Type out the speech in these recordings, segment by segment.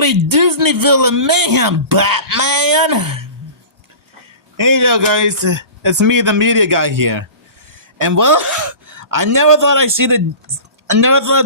Holy Disney villain mayhem, Batman! Hey there, guys. It's me, the media guy here. And well, I never thought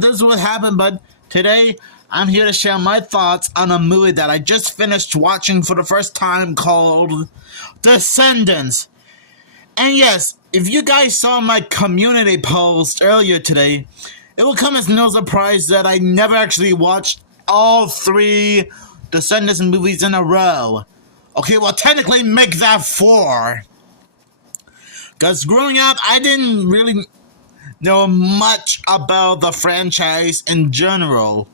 this would happen, but today I'm here to share my thoughts on a movie that I just finished watching for the first time called Descendants. And yes, if you guys saw my community post earlier today, it will come as no surprise that I never actually watched all three Descendants movies in a row. Okay, well, technically make that 4. Because growing up, I didn't really know much about the franchise in general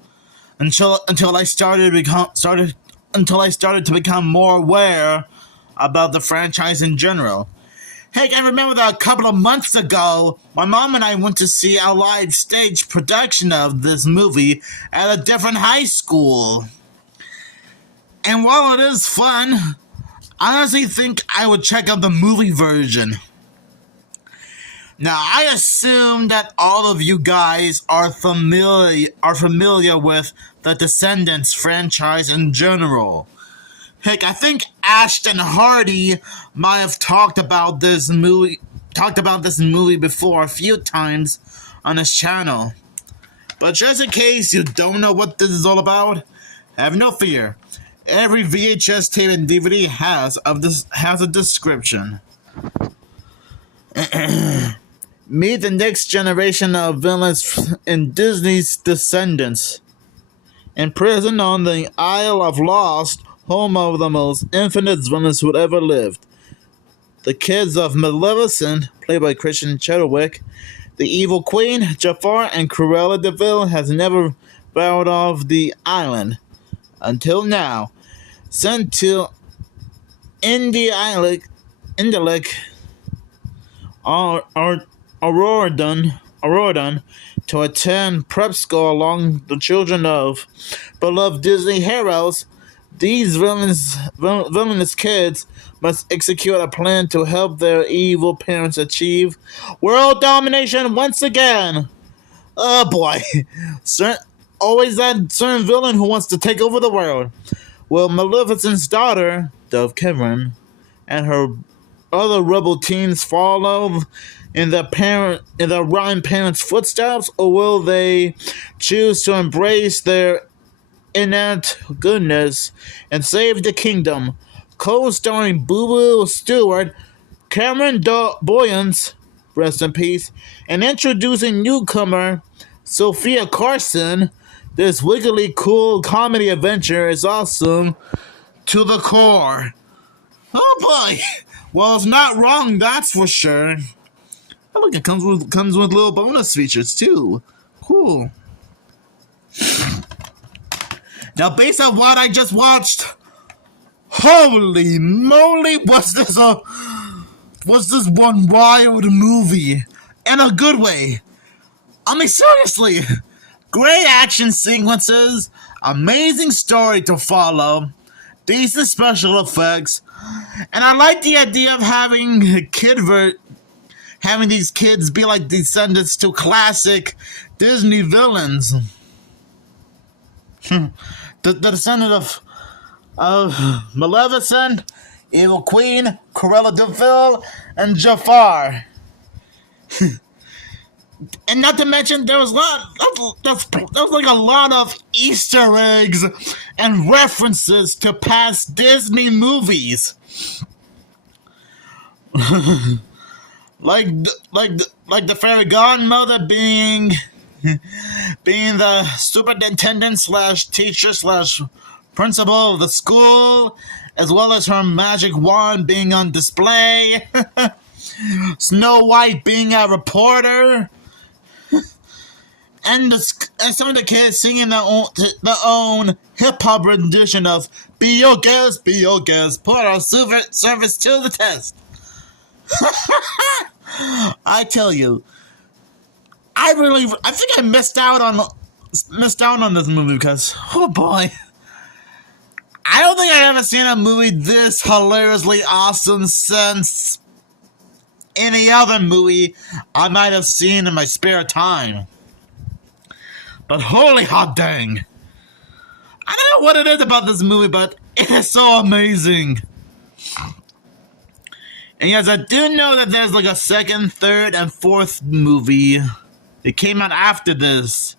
until I started to become more aware about the franchise in general. Heck, I remember that a couple of months ago, my mom and I went to see a live stage production of this movie at a different high school. And while it is fun, I honestly think I would check out the movie version. Now, I assume that all of you guys are familiar with the Descendants franchise in general. Heck, I think Ashton Hardy might have talked about this movie before a few times on his channel. But just in case you don't know what this is all about, have no fear. Every VHS tape and DVD has a description. Meet the next generation of villains in Disney's Descendants. In prison on the Isle of Lost, home of the most infamous villains who ever lived. The kids of Maleficent, played by Christian Chadwick, the evil queen, Jafar, and Cruella de Vil has never bowed off the island. Until now. Sent to Indalik, Auroradon to attend prep school along the children of beloved Disney heroes. These villainous kids must execute a plan to help their evil parents achieve world domination once again. Oh boy, always that certain villain who wants to take over the world. Well, Maleficent's daughter, Dove Cameron, and her other rebel teens follow in their rhyme parents' footsteps, or will they choose to embrace their innate goodness and save the kingdom? Co-starring Boo Boo Stewart, Cameron Boyens, rest in peace, and introducing newcomer Sophia Carson. This wickedly cool comedy adventure is awesome to the core. Oh boy! Well, it's not wrong, that's for sure. Oh, look, it comes with little bonus features too. Cool. Now, based on what I just watched, holy moly, was this one wild movie in a good way? I mean, seriously. Great action sequences, amazing story to follow, decent special effects, and I like the idea of having these kids be like descendants to classic Disney villains. the descendant of Maleficent, Evil Queen, Cruella de Vil, and Jafar. And not to mention, there was like a lot of Easter eggs and references to past Disney movies, like the fairy godmother being the superintendent / teacher / principal of the school, as well as her magic wand being on display. Snow White being a reporter. And some of the kids singing their own hip-hop rendition of Be Your Guest, put our service to the test. I tell you, I think I missed out on this movie because, oh boy, I don't think I've ever seen a movie this hilariously awesome since any other movie I might have seen in my spare time. But holy hot dang. I don't what it is about this movie, but it is so amazing. And yes, I do know that there's like a second, third, and fourth movie that came out after this.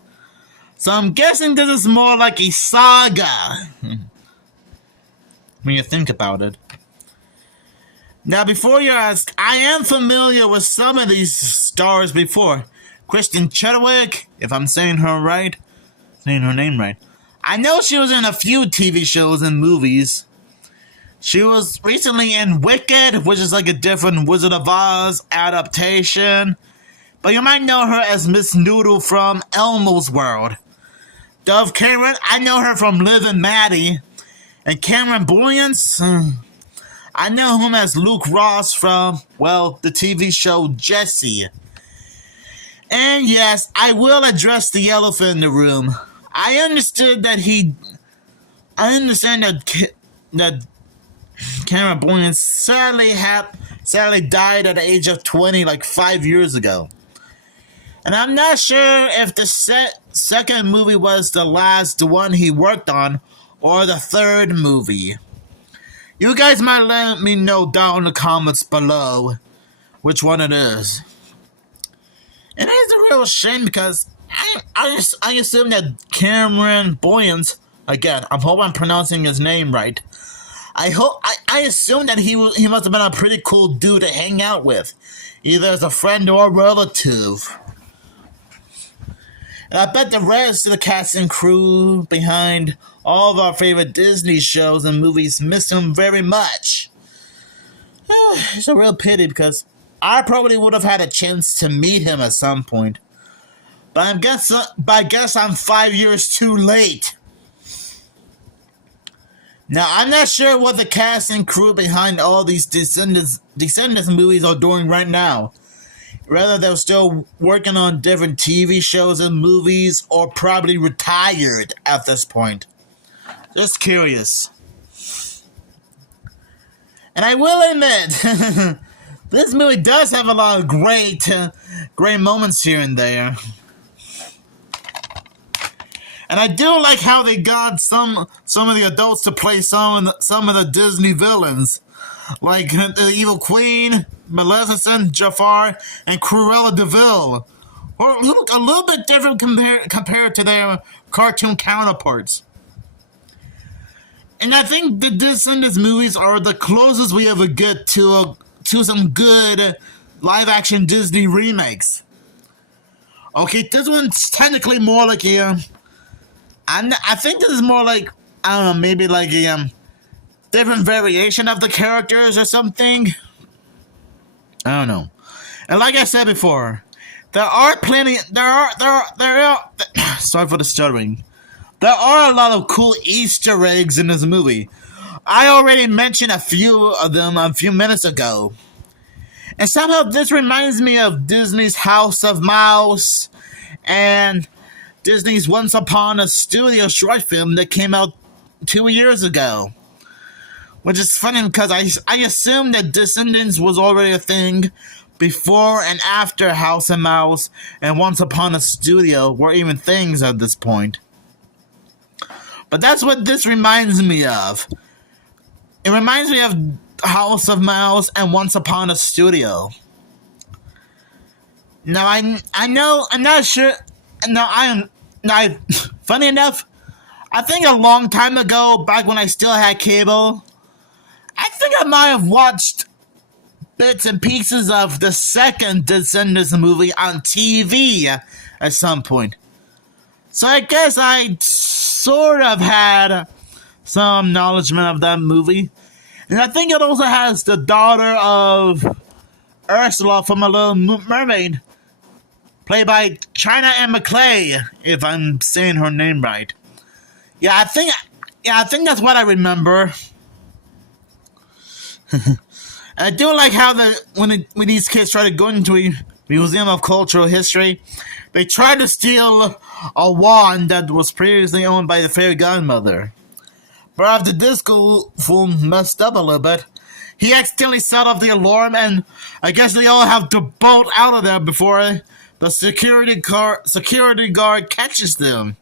So I'm guessing this is more like a saga. When you think about it. Now, before you ask, I am familiar with some of these stars before. Kristen Chetwick, if I'm saying her name right. I know she was in a few TV shows and movies. She was recently in Wicked, which is like a different Wizard of Oz adaptation. But you might know her as Miss Noodle from Elmo's World. Dove Cameron, I know her from Liv and Maddie. And Cameron Boyance, I know him as Luke Ross from, well, the TV show Jessie. And yes, I will address the elephant in the room. I understand that Cameron Boyance sadly died at the age of 20, like 5 years ago. And I'm not sure if the second movie was the one he worked on, or the third movie. You guys might let me know down in the comments below which one it is. And it's a real shame because I assume that Cameron Boyance, again, I hope I'm pronouncing his name right. I assume that he must have been a pretty cool dude to hang out with, either as a friend or a relative. And I bet the rest of the cast and crew behind all of our favorite Disney shows and movies miss him very much. It's a real pity because I probably would have had a chance to meet him at some point. But I guess I'm 5 years too late. Now, I'm not sure what the cast and crew behind all these Descendants movies are doing right now. Whether they're still working on different TV shows and movies or probably retired at this point. Just curious. And I will admit, this movie does have a lot of great moments here and there. And I do like how they got some of the adults to play some of the Disney villains. Like the Evil Queen, Maleficent, Jafar, and Cruella de Vil. Or look a little bit different compared to their cartoon counterparts. And I think the Descendants movies are the closest we ever get to some good live-action Disney remakes. Okay, this one's technically more like a... I think this is more like, I don't know, maybe like a different variation of the characters or something. I don't know. And like I said before, sorry for the stuttering. There are a lot of cool Easter eggs in this movie. I already mentioned a few of them a few minutes ago. And somehow this reminds me of Disney's House of Mouse and Disney's Once Upon a Studio short film that came out 2 years ago. Which is funny because I assume that Descendants was already a thing before and after House of Mouse and Once Upon a Studio were even things at this point. But that's what this reminds me of. It reminds me of House of Mouse and Once Upon a Studio. Now I know I'm not sure. Funny enough, I think a long time ago, back when I still had cable, I think I might have watched bits and pieces of the second Descendants movie on TV at some point. So I guess I sort of had some acknowledgement of that movie. And I think it also has the daughter of Ursula from A Little Mermaid, played by China Anne McClay, if I'm saying her name right. I think that's what I remember. I do like how when these kids try to go into a museum of cultural history, they try to steal a wand that was previously owned by the fairy godmother. But after this fool messed up a little bit, he accidentally set off the alarm, and I guess they all have to bolt out of there before the security guard catches them.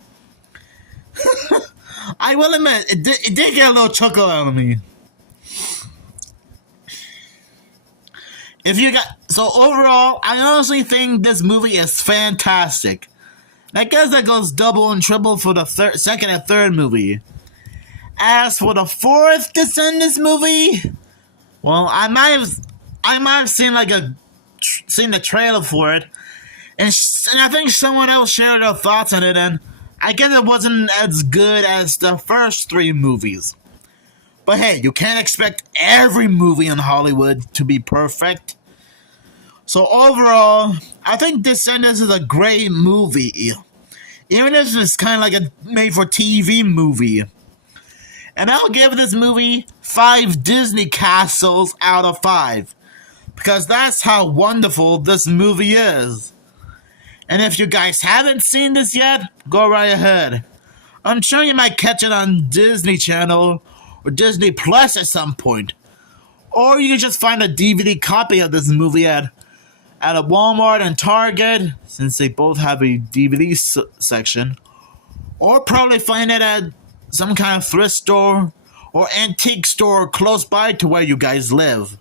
I will admit, it did get a little chuckle out of me. If you got so overall, I honestly think this movie is fantastic. I guess that goes double and triple for the second and third movie. As for the fourth Descendants movie, well, I might have seen the trailer for it, and I think someone else shared their thoughts on it, and I guess it wasn't as good as the first three movies. But hey, you can't expect every movie in Hollywood to be perfect. So overall, I think Descendants is a great movie. Even if it's kind of like a made-for-TV movie. And I'll give this movie 5 Disney castles out of 5. Because that's how wonderful this movie is. And if you guys haven't seen this yet, go right ahead. I'm sure you might catch it on Disney Channel or Disney Plus at some point. Or you can just find a DVD copy of this movie at a Walmart and Target, since they both have a DVD section. Or probably find it at some kind of thrift store or antique store close by to where you guys live.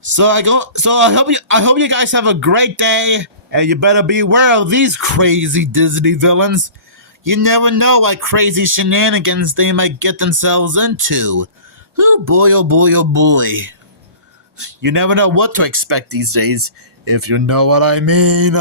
So I hope you guys have a great day, and you better beware of these crazy Disney villains. You never know what crazy shenanigans they might get themselves into. Oh boy, oh boy, oh boy. You never know what to expect these days, if you know what I mean.